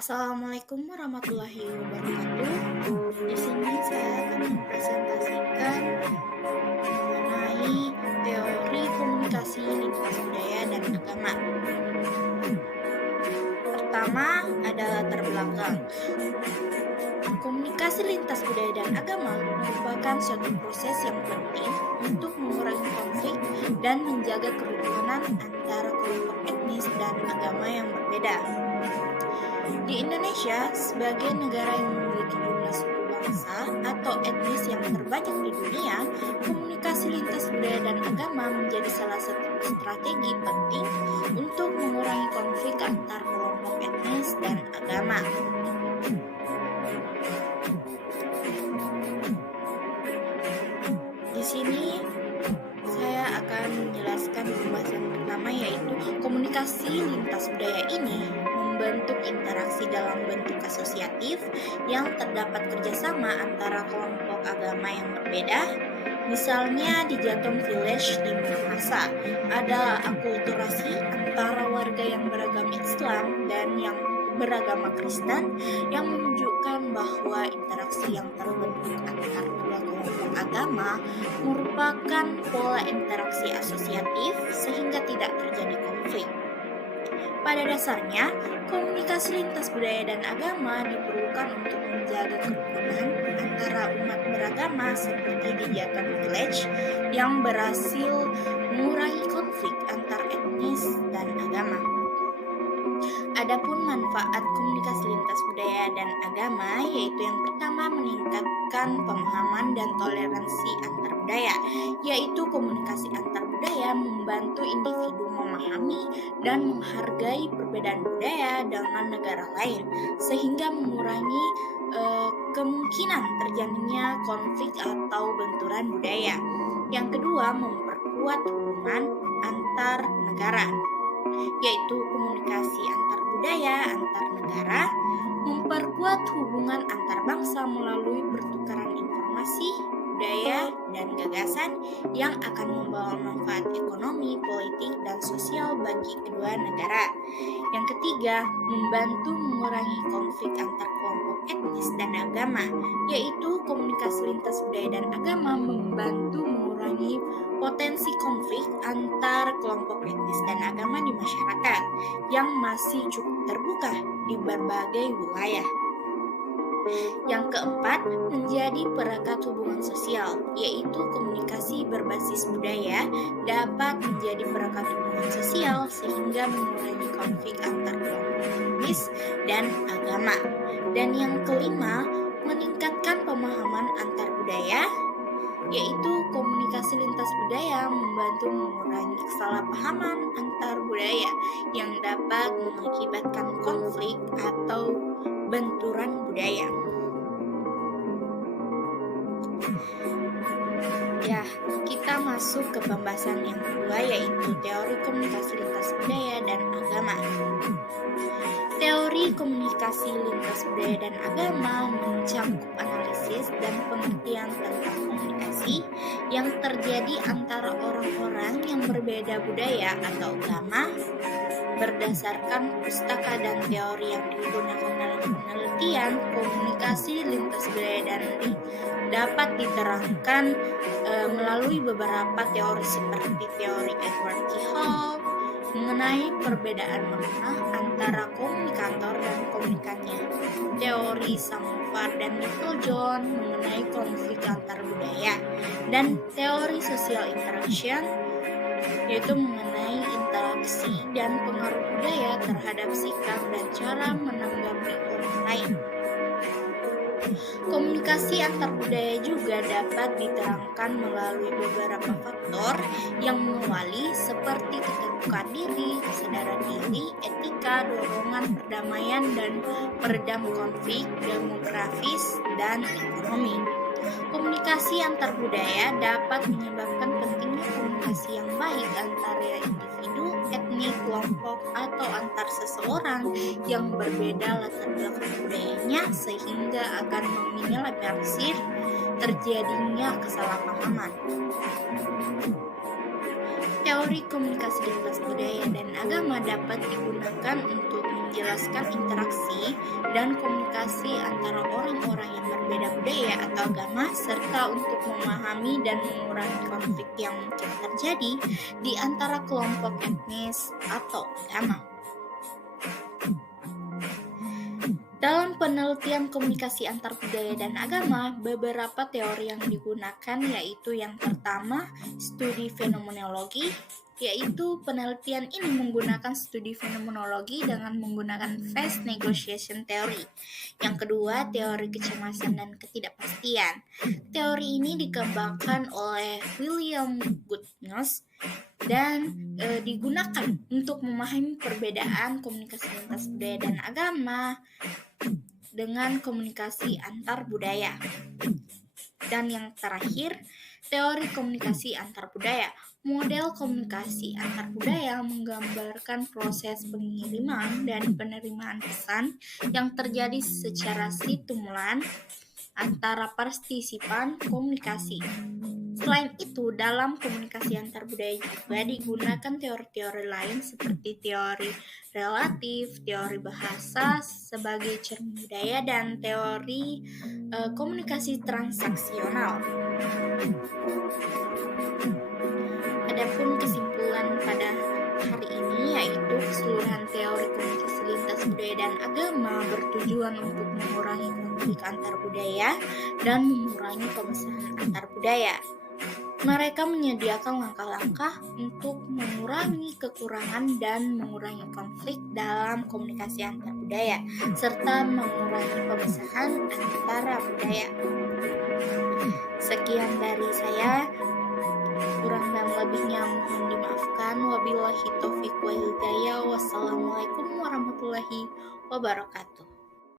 Assalamualaikum warahmatullahi wabarakatuh. Di sini saya akan mempresentasikan mengenai teori komunikasi lintas budaya dan agama. Pertama ada latar belakang. Komunikasi lintas budaya dan agama merupakan suatu proses yang penting untuk mengurangi konflik dan menjaga kerukunan antara kelompok etnis dan agama yang berbeda. Di Indonesia, sebagai negara yang memiliki jumlah suku bangsa atau etnis yang terbanyak di dunia, komunikasi lintas budaya dan agama menjadi salah satu strategi penting untuk mengurangi konflik antar kelompok etnis dan agama. Di sini saya akan menjelaskan pembahasan pertama, yaitu komunikasi lintas budaya ini membentuk interaksi dalam bentuk asosiatif yang terdapat kerjasama antara kelompok agama yang berbeda. Misalnya di Jatong Village di Minahasa, ada akulturasi antara warga yang beragama Islam dan yang beragama Kristen yang menunjukkan bahwa interaksi yang terbentuk antar dua kelompok agama merupakan pola interaksi asosiatif sehingga tidak terjadi konflik. Pada dasarnya, komunikasi lintas budaya dan agama diperlukan untuk menjaga kerukunan antara umat beragama seperti di Jatong Village yang berhasil mengurangi konflik antar etnis dan agama. Adapun manfaat komunikasi lintas budaya dan agama, yaitu yang pertama meningkatkan pemahaman dan toleransi antar budaya, yaitu komunikasi antar budaya membantu individu memahami dan menghargai perbedaan budaya dengan negara lain, sehingga mengurangi kemungkinan terjadinya konflik atau benturan budaya. Yang kedua, memperkuat hubungan antar negara, yaitu komunikasi antar budaya antar negara, memperkuat hubungan antar bangsa melalui pertukaran informasi, budaya, dan gagasan yang akan membawa manfaat ekonomi, politik, dan sosial bagi kedua negara. Yang ketiga, membantu mengurangi konflik antar kelompok etnis dan agama, yaitu komunikasi lintas budaya dan agama membantu mengurangi potensi konflik antar kelompok etnis dan agama di masyarakat yang masih cukup terbuka di berbagai wilayah. Yang keempat, menjadi perekat hubungan sosial, yaitu komunikasi berbasis budaya dapat menjadi perekat hubungan sosial sehingga mengurangi konflik antar kelompok etnis dan agama. Dan yang kelima, meningkatkan pemahaman antar budaya, yaitu komunikasi lintas budaya membantu mengurangi kesalahpahaman antar budaya yang dapat mengakibatkan konflik atau benturan budaya. Ya, kita masuk ke pembahasan yang kedua, yaitu teori komunikasi lintas budaya dan agama. Teori komunikasi lintas budaya dan agama mencangkup analisis dan pengertian tentang komunikasi yang terjadi antara orang-orang yang berbeda budaya atau agama berdasarkan pustaka dan teori yang digunakan dalam penelitian. Komunikasi lintas budaya dan dapat diterangkan melalui beberapa teori seperti teori Edward T. Hall mengenai perbedaan makna antara komunikator dan komunikannya, teori Samovar dan John mengenai konflik antar budaya, dan teori social interaction, yaitu mengenai interaksi dan pengaruh budaya terhadap sikap dan cara menanggapi orang lain. Komunikasi antar budaya juga dapat diterangkan melalui beberapa faktor yang mengawali, seperti keterbukaan diri, kesadaran diri, etika, dorongan perdamaian dan peredam konflik, demografis, dan ekonomi. Komunikasi antar budaya dapat menyebabkan pentingnya komunikasi yang baik antara individu, etnik, kelompok, atau antar seseorang yang berbeda latar belakang budayanya, sehingga akan meminimalisir terjadinya kesalahpahaman. Teori komunikasi lintas budaya dan agama dapat digunakan untuk menjelaskan interaksi dan komunikasi antara orang-orang yang berbeda budaya atau agama, serta untuk memahami dan mengurangi konflik yang mungkin terjadi di antara kelompok etnis atau agama. Dalam penelitian komunikasi antar budaya dan agama, beberapa teori yang digunakan yaitu yang pertama, studi fenomenologi, yaitu penelitian ini menggunakan studi fenomenologi dengan menggunakan phase negotiation theory. Yang kedua, teori kecemasan dan ketidakpastian. Teori ini dikembangkan oleh William Goodness dan digunakan untuk memahami perbedaan komunikasi lintas budaya dan agama dengan komunikasi antar budaya. Dan yang terakhir, teori komunikasi antar budaya. Model komunikasi antar budaya menggambarkan proses pengiriman dan penerimaan pesan yang terjadi secara simultan antara partisipan komunikasi. Selain itu, dalam komunikasi antar budaya juga digunakan teori-teori lain seperti teori relatif, teori bahasa sebagai cermin budaya, dan teori komunikasi transaksional. Adapun kesimpulan pada hari ini yaitu keseluruhan teori komunikasi lintas budaya dan agama bertujuan untuk mengurangi konflik antar budaya dan mengurangi pemisahan antar budaya. Mereka menyediakan langkah-langkah untuk mengurangi kekurangan dan mengurangi konflik dalam komunikasi antar budaya, serta mengurangi pemisahan antara budaya. Sekian dari saya, kurang dan lebihnya mohon dimaafkan. Wabillahi taufiq wal hidayah. Wassalamualaikum warahmatullahi wabarakatuh.